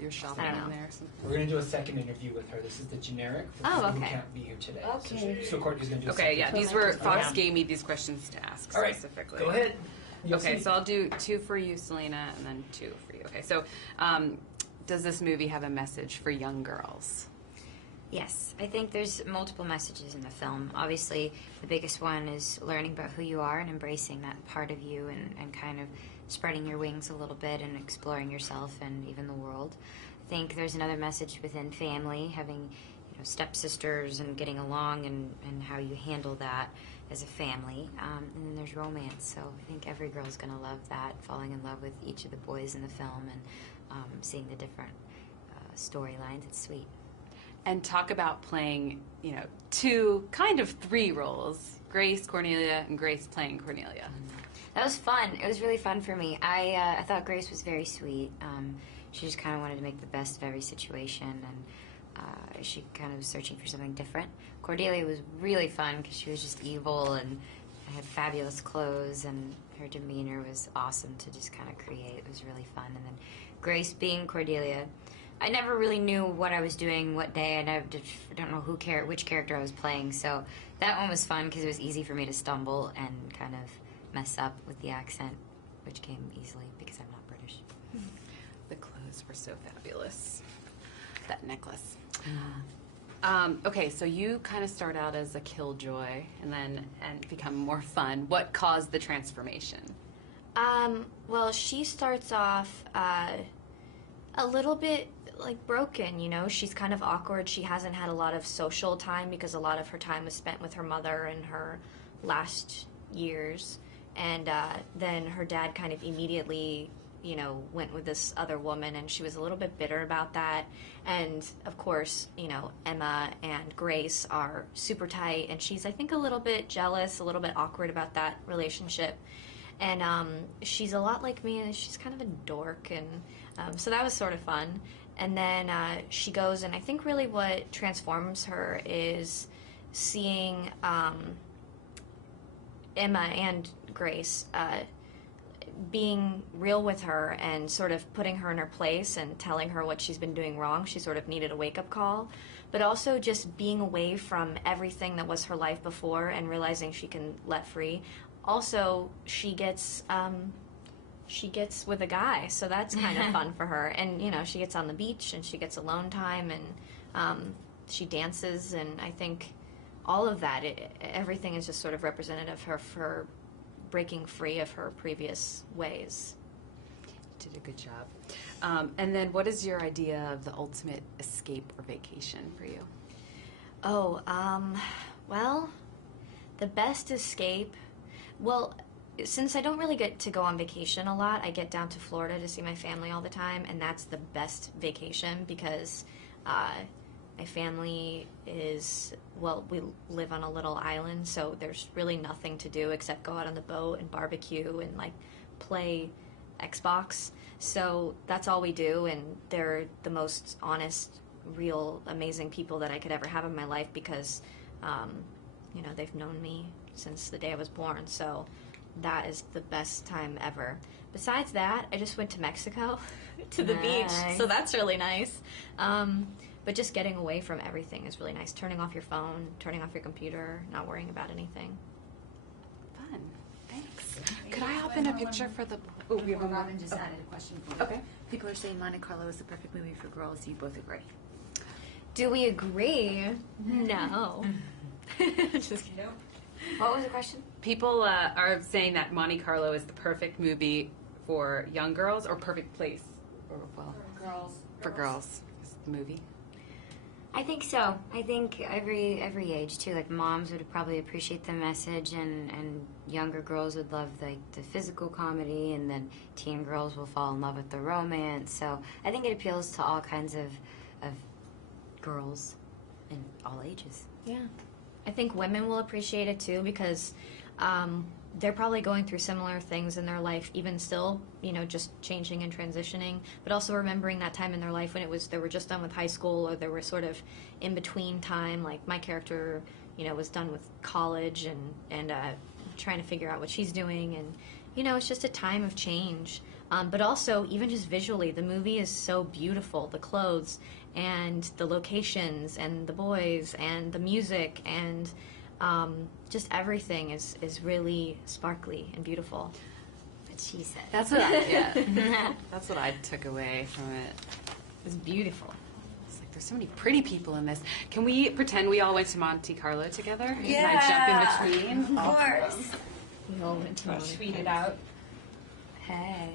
you're shopping in there or something. We're going to do a second interview with her. This is the generic for people who can't be here today. Okay. So Courtney's going to do a Okay, second. yeah, these were, Fox gave me these questions to ask All right, specifically. go ahead. Okay, so I'll do 2 for you, Selena, and then 2 for you. Okay, so does this movie have a message for young girls? Yes, I think there's multiple messages in the film. Obviously, the biggest one is learning about who you are and embracing that part of you and kind of spreading your wings a little bit and exploring yourself and even the world. I think there's another message within family, having stepsisters and getting along and how you handle that as a family. And then there's romance, so I think every girl's going to love that, falling in love with each of the boys in the film and seeing the different storylines. It's sweet. And talk about playing, 2, kind of 3 roles. Grace, Cornelia, and Grace playing Cornelia. That was fun. It was really fun for me. I thought Grace was very sweet. She just kind of wanted to make the best of every situation, and she kind of was searching for something different. Cordelia was really fun because she was just evil and had fabulous clothes, and her demeanor was awesome to just kind of create. It was really fun. And then Grace being Cordelia, I never really knew what I was doing, what day. I don't know which character I was playing. So that one was fun because it was easy for me to stumble and kind of mess up with the accent, which came easily because I'm not British. The clothes were so fabulous. That necklace. Okay, so you kind of start out as a killjoy and become more fun. What caused the transformation? Well, she starts off a little bit broken, she's kind of awkward. She hasn't had a lot of social time because a lot of her time was spent with her mother in her last years. And then her dad kind of immediately, went with this other woman, and she was a little bit bitter about that. And of course, Emma and Grace are super tight, and she's, I think, a little bit jealous, a little bit awkward about that relationship. And she's a lot like me, and she's kind of a dork, and so that was sort of fun. And then she goes, and I think really what transforms her is seeing Emma and Grace being real with her and sort of putting her in her place and telling her what she's been doing wrong. She sort of needed a wake-up call, but also just being away from everything that was her life before and realizing she can let free. Also, she gets with a guy, so that's kind of fun for her. And, she gets on the beach and she gets alone time and she dances, and I think all of that, everything is just sort of representative of her for breaking free of her previous ways. You did a good job. And then what is your idea of the ultimate escape or vacation for you? Oh, well, the best escape, well, since I don't really get to go on vacation a lot, I get down to Florida to see my family all the time, and that's the best vacation because my family is, well, we live on a little island, so there's really nothing to do except go out on the boat and barbecue and, play Xbox. So that's all we do, and they're the most honest, real, amazing people that I could ever have in my life because, they've known me since the day I was born, so that is the best time ever. Besides that, I just went to Mexico to the beach, so that's really nice. But just getting away from everything is really nice. Turning off your phone, turning off your computer, not worrying about anything. Fun. Thanks. Could I hop in a picture for the... Oh, Robin just added a question for you. Okay. People are saying Monte Carlo is the perfect movie for girls. Do you both agree? Do we agree? No. Just kidding. Nope. What was the question? People are saying that Monte Carlo is the perfect movie for young girls or perfect place for girls. Is the movie. I think so. I think every age too. Moms would probably appreciate the message, and younger girls would love the physical comedy, and then teen girls will fall in love with the romance. So I think it appeals to all kinds of girls in all ages. Yeah. I think women will appreciate it too because they're probably going through similar things in their life, even still, just changing and transitioning, but also remembering that time in their life when they were just done with high school, or they were sort of in between time. Like my character, was done with college and trying to figure out what she's doing, and it's just a time of change. But also, even just visually, the movie is so beautiful. The clothes and the locations and the boys and the music and just everything is really sparkly and beautiful. What she said. That's what that's what I took away from it. It's beautiful. It's like there's so many pretty people in this. Can we pretend we all went to Monte Carlo together? Yeah. Can I jump in between? Of course. We all went to Tweet it out. Hey.